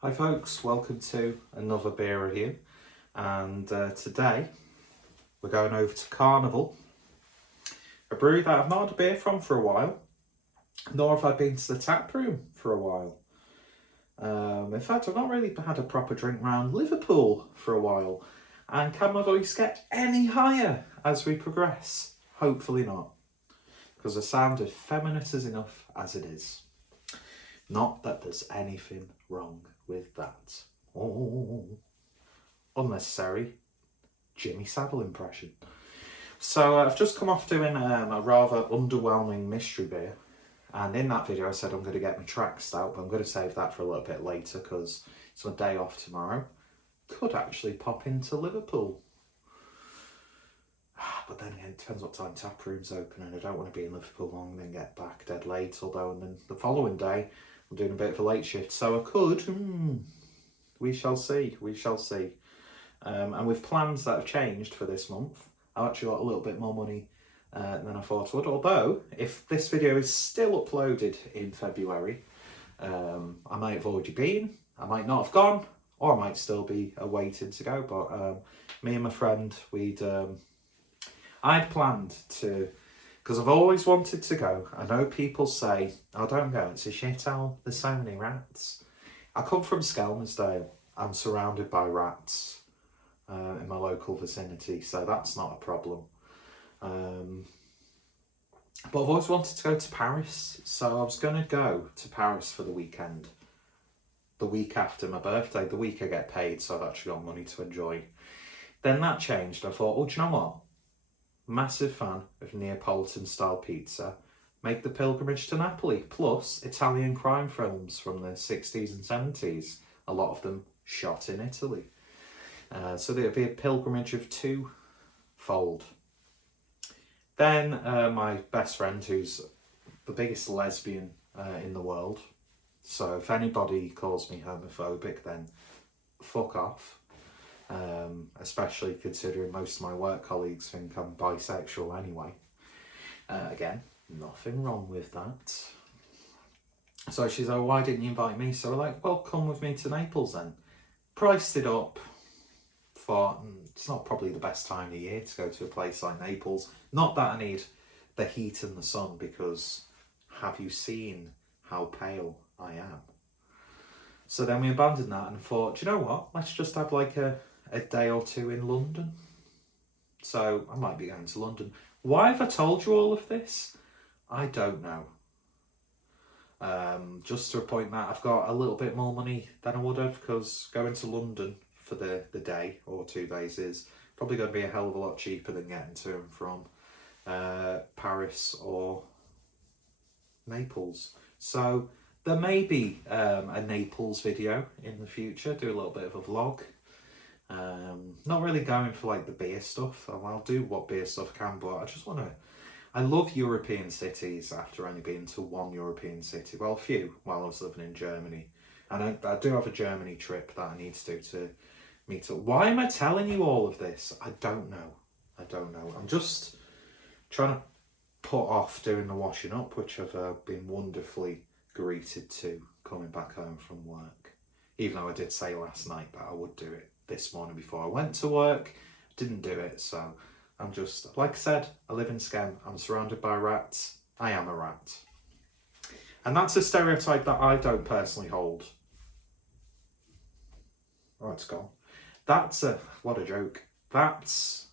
Hi folks, welcome to another beer review, and today we're going over to Carnival, a brewery that I've not had a beer from for a while, nor have I been to the tap room for a while. In fact, I've not really had a proper drink round Liverpool for a while, and can my voice get any higher as we progress? Hopefully not, because the sound effeminate is enough as it is. Not that there's anything wrong with that. Oh, unnecessary Jimmy Savile impression. So I've just come off doing a rather underwhelming mystery beer, and in that video I said I'm going to get my track stout, but I'm going to save that for a little bit later because it's my day off tomorrow. Could actually pop into Liverpool, but then again it depends what time tap room's open, and I don't want to be in Liverpool long and then get back dead late, although and then the following day I'm doing a bit of a late shift, so I could. We shall see. And with plans that have changed for this month, I've actually got a little bit more money than I thought I would. Although, if this video is still uploaded in February, I might have already been, I might not have gone, or I might still be waiting to go. But me and my friend, I'd planned to, because I've always wanted to go. I know people say, oh, don't go, it's a shithole, there's so many rats. I come from Skelmersdale. I'm surrounded by rats in my local vicinity, so that's not a problem. But I've always wanted to go to Paris, so I was going to go to Paris for the weekend. The week after my birthday, the week I get paid, so I've actually got money to enjoy. Then that changed. I thought, oh, do you know what? Massive fan of Neapolitan style pizza. Make the pilgrimage to Napoli, plus Italian crime films from the 60s and 70s, a lot of them shot in Italy. So there'll be a pilgrimage of twofold. Then my best friend, who's the biggest lesbian in the world, so if anybody calls me homophobic, then fuck off. Especially considering most of my work colleagues think I'm bisexual anyway. Again, nothing wrong with that. So she's like, why didn't you invite me? So we're like, well, come with me to Naples then. Priced it up. Thought, it's not probably the best time of year to go to a place like Naples. Not that I need the heat and the sun, because have you seen how pale I am? So then we abandoned that and thought, do you know what? Let's just have like a day or two in London. So I might be going to London. Why have I told you all of this? I don't know. Just to a point that I've got a little bit more money than I would have, because going to London for the day or 2 days is probably going to be a hell of a lot cheaper than getting to and from Paris or Naples. So there may be a Naples video in the future, do a little bit of a vlog. Not really going for like the beer stuff. I'll do what beer stuff can, but I just want to, I love European cities after only being to one European city. Well, a few while I was living in Germany. And I do have a Germany trip that I need to do to meet up. Why am I telling you all of this? I don't know. I'm just trying to put off doing the washing up, which I've been wonderfully greeted to coming back home from work. Even though I did say last night that I would do it this morning before I went to work, didn't do it. So I'm just, like I said, I live in Skem, I'm surrounded by rats, I am a rat. And that's a stereotype that I don't personally hold. Oh, it's gone. What a joke. That's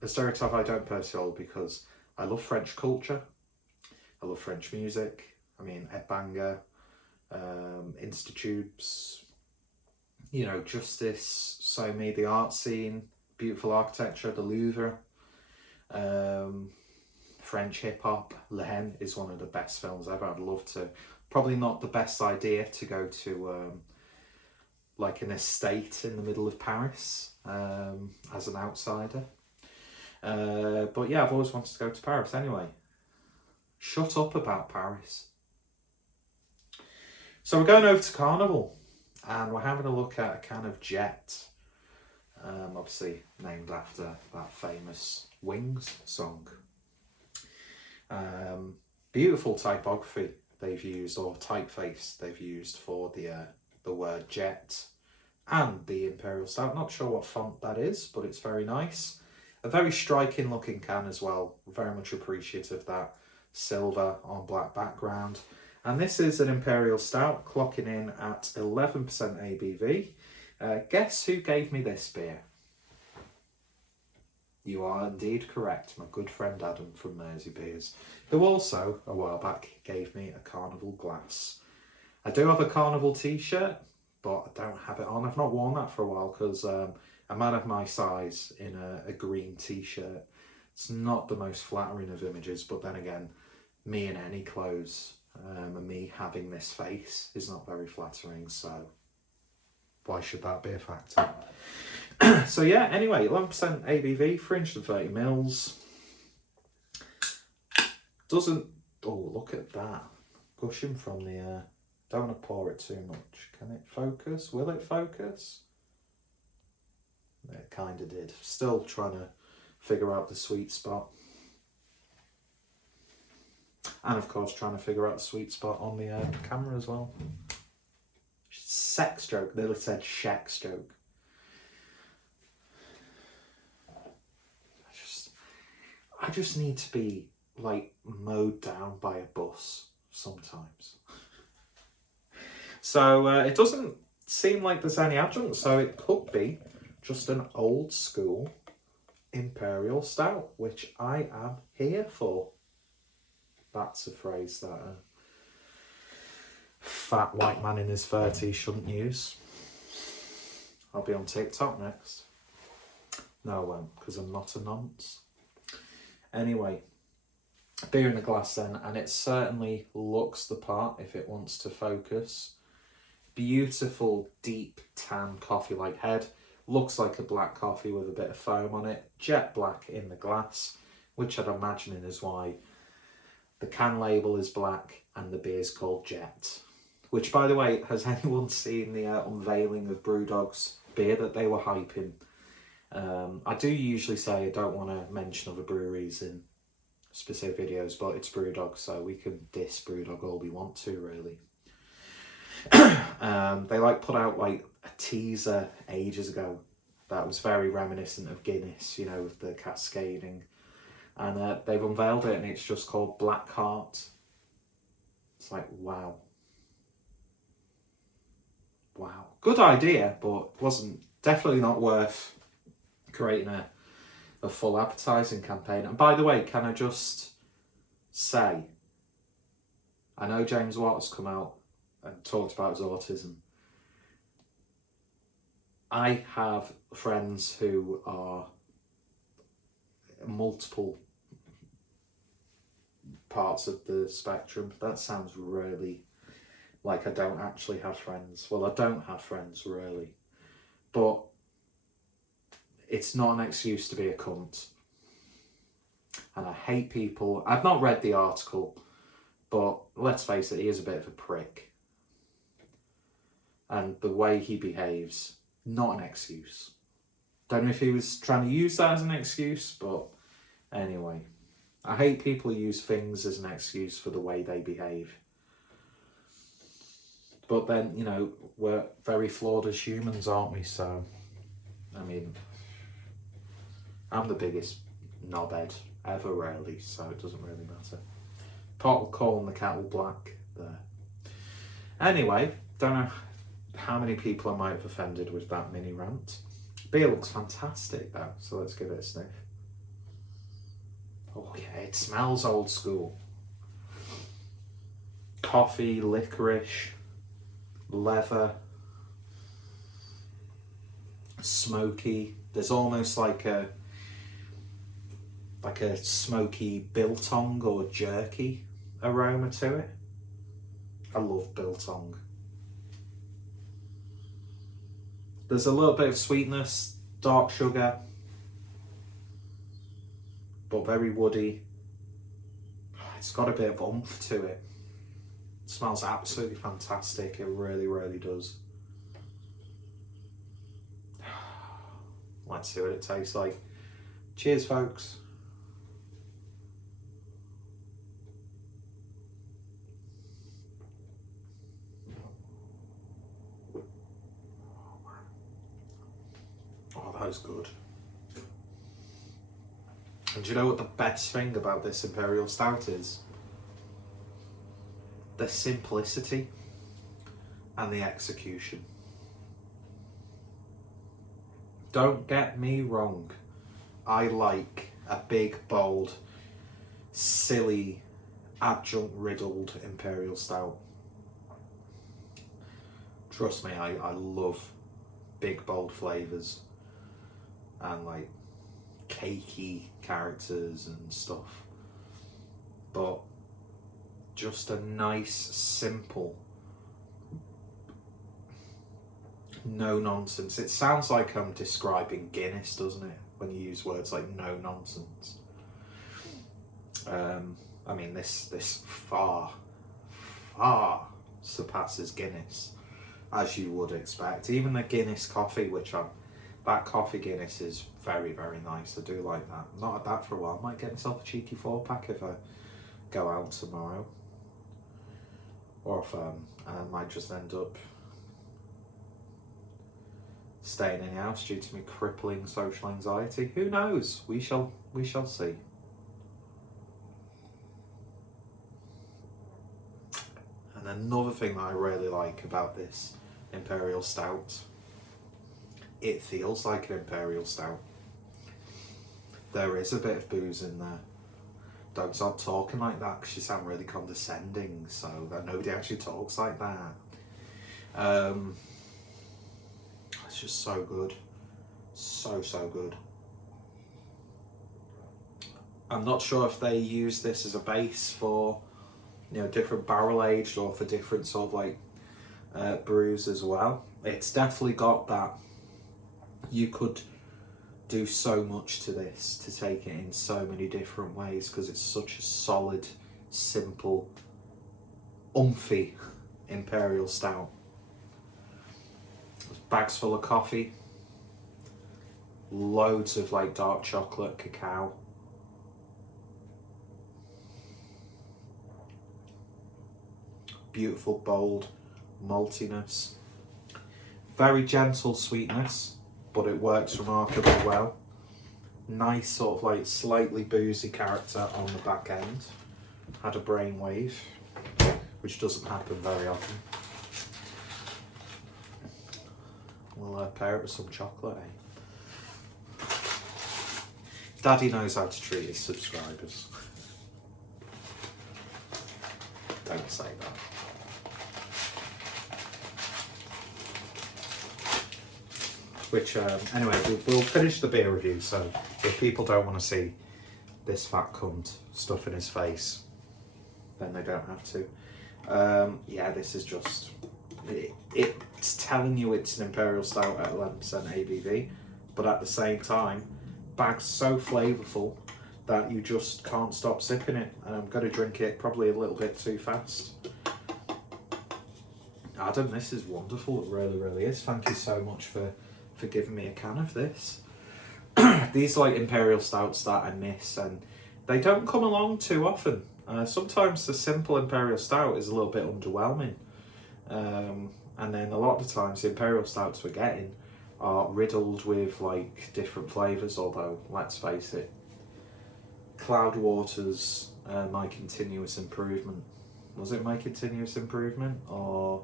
a stereotype I don't personally hold, because I love French culture, I love French music. I mean, Ed Banger, Institutes, you know, Justice, So Me, the art scene, beautiful architecture, the Louvre, French hip-hop. Le Hen is one of the best films ever. I'd love to, probably not the best idea to go to like an estate in the middle of Paris as an outsider. But yeah, I've always wanted to go to Paris anyway. Shut up about Paris. So we're going over to Carnival, and we're having a look at a can of Jet, obviously named after that famous Wings song. Beautiful typography they've used, or typeface they've used for the the word Jet and the Imperial Stout. Not sure what font that is, but it's very nice. A very striking looking can as well. Very much appreciative of that. Silver on black background. And this is an Imperial Stout, clocking in at 11% ABV. Guess who gave me this beer? You are indeed correct, my good friend Adam from Mersey Beers, who also, a while back, gave me a Carnival glass. I do have a Carnival t-shirt, but I don't have it on. I've not worn that for a while because a man of my size in a green t-shirt, it's not the most flattering of images, but then again, me in any clothes and me having this face is not very flattering, so why should that be a factor? So yeah, anyway, 11% ABV, 330 mils. Doesn't, oh look at that, gushing from the, don't want to pour it too much. Can it focus? Will it focus? It kind of did. Still trying to figure out the sweet spot. And of course trying to figure out the sweet spot on the camera as well. Sex stroke, they said shack stroke. I just need to be like mowed down by a bus sometimes. So it doesn't seem like there's any adjunct, so it could be just an old school Imperial Stout, which I am here for. That's a phrase that a fat white man in his 30s shouldn't use. I'll be on TikTok next. No, I won't, because I'm not a nonce. Anyway, beer in a glass then, and it certainly looks the part if it wants to focus. Beautiful, deep tan coffee-like head. Looks like a black coffee with a bit of foam on it. Jet black in the glass, which I'd imagine is why the can label is black and the beer's called Jet. Which, by the way, has anyone seen the unveiling of Brewdog's beer that they were hyping? I do usually say I don't want to mention other breweries in specific videos, but it's Brewdog, so we can diss Brewdog all we want to, really. They put out a teaser ages ago that was very reminiscent of Guinness, you know, with the cascading. And they've unveiled it and it's just called Black Heart. It's like, wow. Wow. Good idea, but wasn't definitely not worth creating a full advertising campaign. And by the way, can I just say, I know James Watt's come out and talked about his autism. I have friends who are multiple parts of the spectrum. That sounds really like I don't actually have friends. Well, I don't have friends really, but it's not an excuse to be a cunt. And I hate people. I've not read the article, but let's face it, he is a bit of a prick. And the way he behaves, not an excuse. Don't know if he was trying to use that as an excuse, but anyway. I hate people who use things as an excuse for the way they behave. But then, you know, we're very flawed as humans, aren't we? So, I mean, I'm the biggest knobhead ever, really, so it doesn't really matter. Pot will call the kettle black there. Anyway, don't know how many people I might have offended with that mini rant. Beer looks fantastic though, so let's give it a sniff. Oh yeah, it smells old school. Coffee, licorice, leather, smoky. There's almost like a smoky biltong or jerky aroma to it. I love biltong. There's a little bit of sweetness, dark sugar, but very woody. It's got a bit of oomph to it. It smells absolutely fantastic. It really, really does. Let's see what it tastes like. Cheers, folks. is good. And do you know what the best thing about this Imperial Stout is? The simplicity and the execution. Don't get me wrong, I like a big, bold, silly, adjunct-riddled Imperial Stout. Trust me, I love big, bold flavours and like cakey characters and stuff. But just a nice, simple, no nonsense. It sounds like I'm describing Guinness, doesn't it? When you use words like no nonsense. I mean, this far surpasses Guinness, as you would expect. Even the Guinness coffee, that coffee Guinness is very, very nice. I do like that. Not had that for a while. Might get myself a cheeky 4-pack if I go out tomorrow. Or if I might just end up staying in the house due to me crippling social anxiety. Who knows? We shall see. And another thing that I really like about this Imperial Stout, it feels like an Imperial Stout. There is a bit of booze in there. Don't start talking like that because you sound really condescending, so that nobody actually talks like that. It's just so good. So good. I'm not sure if they use this as a base for, different barrel aged or for different sort of like brews as well. It's definitely got that. You could do so much to this, to take it in so many different ways, because it's such a solid, simple, umphy Imperial Stout. Bags full of coffee, loads of like dark chocolate, cacao. Beautiful, bold maltiness. Very gentle sweetness, but it works remarkably well. Nice sort of like slightly boozy character on the back end. Had a brainwave, which doesn't happen very often. We'll pair it with some chocolate, eh? Daddy knows how to treat his subscribers. Don't say that. Which, anyway, we'll finish the beer review, so if people don't want to see this fat cunt stuffing his face, then they don't have to. Yeah, this is just... It's telling you it's an Imperial Stout at 11% ABV, but at the same time, bag's so flavourful that you just can't stop sipping it, and I'm going to drink it probably a little bit too fast. Adam, this is wonderful. It really, really is. Thank you so much for giving me a can of this. These like Imperial Stouts that I miss, and they don't come along too often. Sometimes the simple Imperial Stout is a little bit underwhelming. And then a lot of the times the Imperial Stouts we're getting are riddled with like different flavours, although let's face it, Cloudwater's My Continuous Improvement. Was it My Continuous Improvement? Or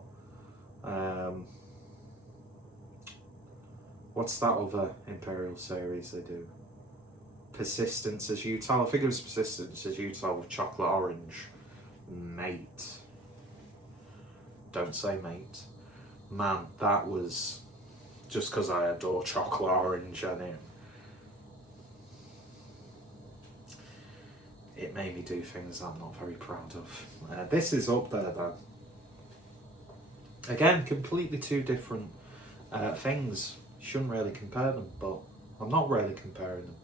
what's that other Imperial series they do? Persistence as Utah. I think it was Persistence as Utah with chocolate orange. Mate. Don't say mate. Man, that was just because I adore chocolate orange, and it made me do things I'm not very proud of. This is up there though. Again, completely two different things. Shouldn't really compare them, but I'm not really comparing them.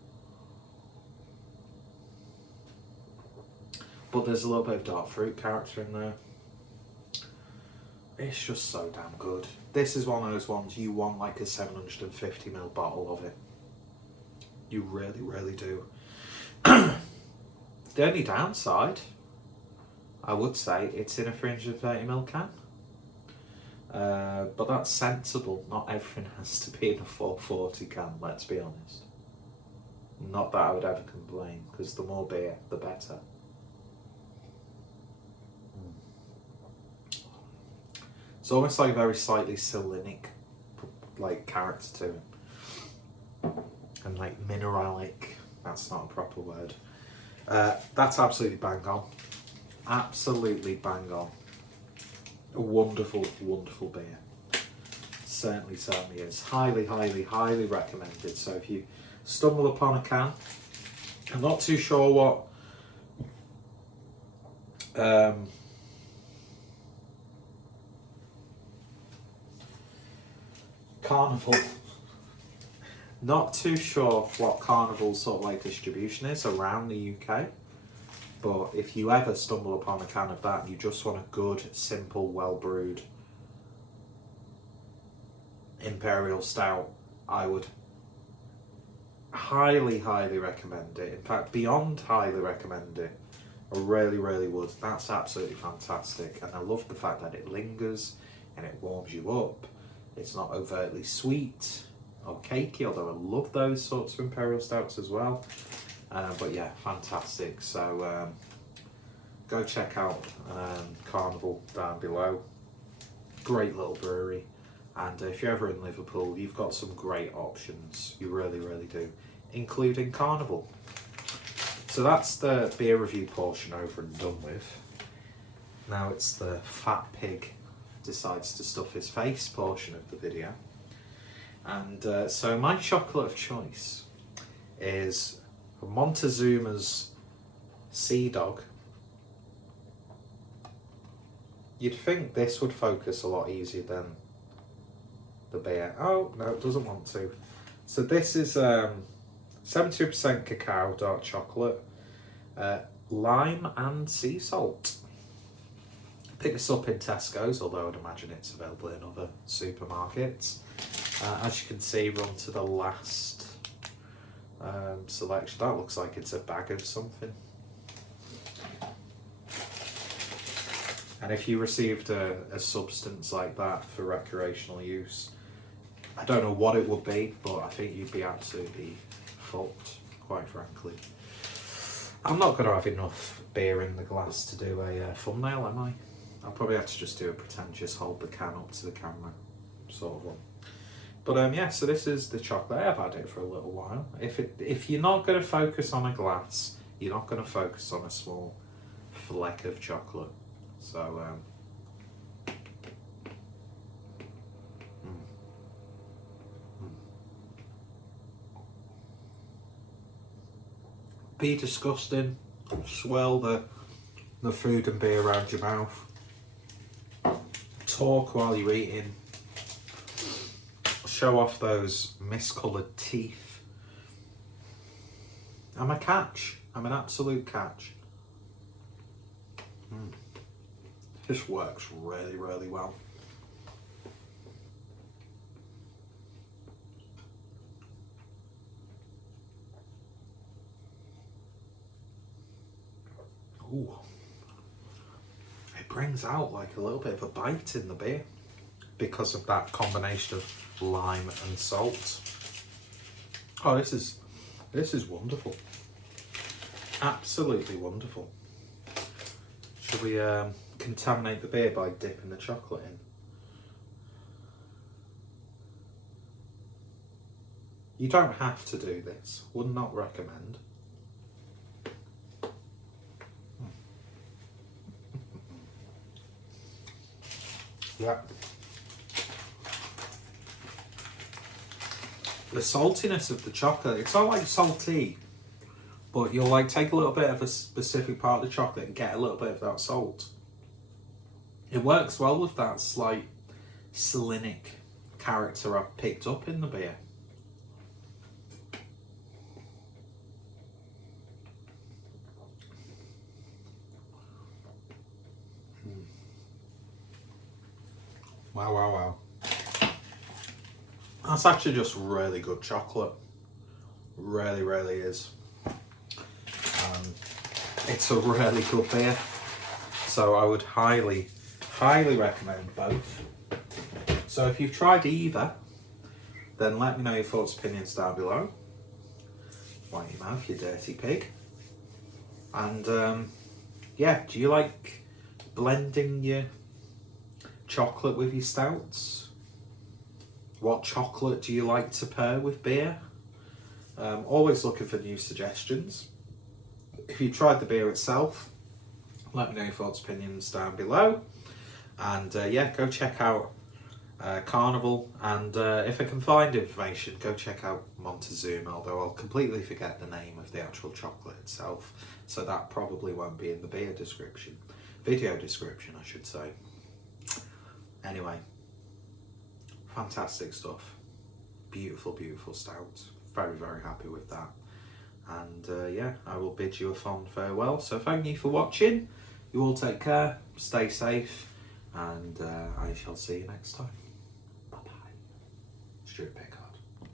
But there's a little bit of dark fruit character in there. It's just so damn good. This is one of those ones you want like a 750ml bottle of it. You really, really do. The only downside, I would say, it's in a 330ml can. But that's sensible. Not everything has to be in a 440 can, let's be honest. Not that I would ever complain, because the more beer, the better. It's almost like a very slightly Selenic like character to it. And like mineralic, that's not a proper word. That's absolutely bang on. Absolutely bang on. A wonderful, wonderful beer. Certainly is. Highly, highly, highly recommended. So if you stumble upon a can, I'm not too sure what Carnival. Not too sure what Carnival's sort of like distribution is around the UK. But if you ever stumble upon a can of that and you just want a good, simple, well-brewed Imperial Stout, I would highly, highly recommend it. In fact, beyond highly recommend it. I really, really would. That's absolutely fantastic. And I love the fact that it lingers and it warms you up. It's not overtly sweet or cakey, although I love those sorts of Imperial Stouts as well. But yeah, fantastic. So go check out Carnival down below. Great little brewery. And if you're ever in Liverpool, you've got some great options. You really, really do. Including Carnival. So that's the beer review portion over and done with. Now it's the fat pig decides to stuff his face portion of the video. And so my chocolate of choice is Montezuma's Sea Dog. You'd think this would focus a lot easier than the beer. Oh, no, it doesn't want to. So this is 72% cacao, dark chocolate, lime and sea salt. Pick this up in Tesco's, although I'd imagine it's available in other supermarkets. As you can see, run to the last selection. That looks like it's a bag of something. And if you received a substance like that for recreational use, I don't know what it would be, but I think you'd be absolutely fucked, quite frankly. I'm not going to have enough beer in the glass to do a thumbnail, am I? I'll probably have to just do a pretentious hold the can up to the camera sort of one. But yeah, so this is the chocolate. I've had it for a little while. If you're not going to focus on a glass, you're not going to focus on a small fleck of chocolate. So be disgusting. Swirl the food and beer around your mouth. Talk while you're eating. Show off those miscoloured teeth. I'm a catch. I'm an absolute catch. This works really, really well. Ooh. It brings out like a little bit of a bite in the beer because of that combination of lime and salt. Oh, this is wonderful. Absolutely wonderful. Should we contaminate the beer by dipping the chocolate in? You don't have to do this. Would not recommend. Yeah. The saltiness of the chocolate, it's not like salty, but you'll like take a little bit of a specific part of the chocolate and get a little bit of that salt. It works well with that slight Selenic character I've picked up in the beer. Wow, wow, wow. That's actually just really good chocolate. Really, really is. It's a really good beer. So I would highly, highly recommend both. So if you've tried either, then let me know your thoughts, opinions down below. Wipe your mouth, you dirty pig. And yeah, do you like blending your chocolate with your stouts? What chocolate do you like to pair with beer? Always looking for new suggestions. If you tried the beer itself, let me know your thoughts, opinions down below. And yeah, go check out Carnival, and if I can find information, go check out Montezuma, although I'll completely forget the name of the actual chocolate itself, so that probably won't be in the beer description. Video description, I should say. Anyway, fantastic stuff. Beautiful, beautiful stout. Very, very happy with that. And yeah, I will bid you a fond farewell. So thank you for watching. You all take care, stay safe, and I shall see you next time. Bye bye. Stuart Pickard.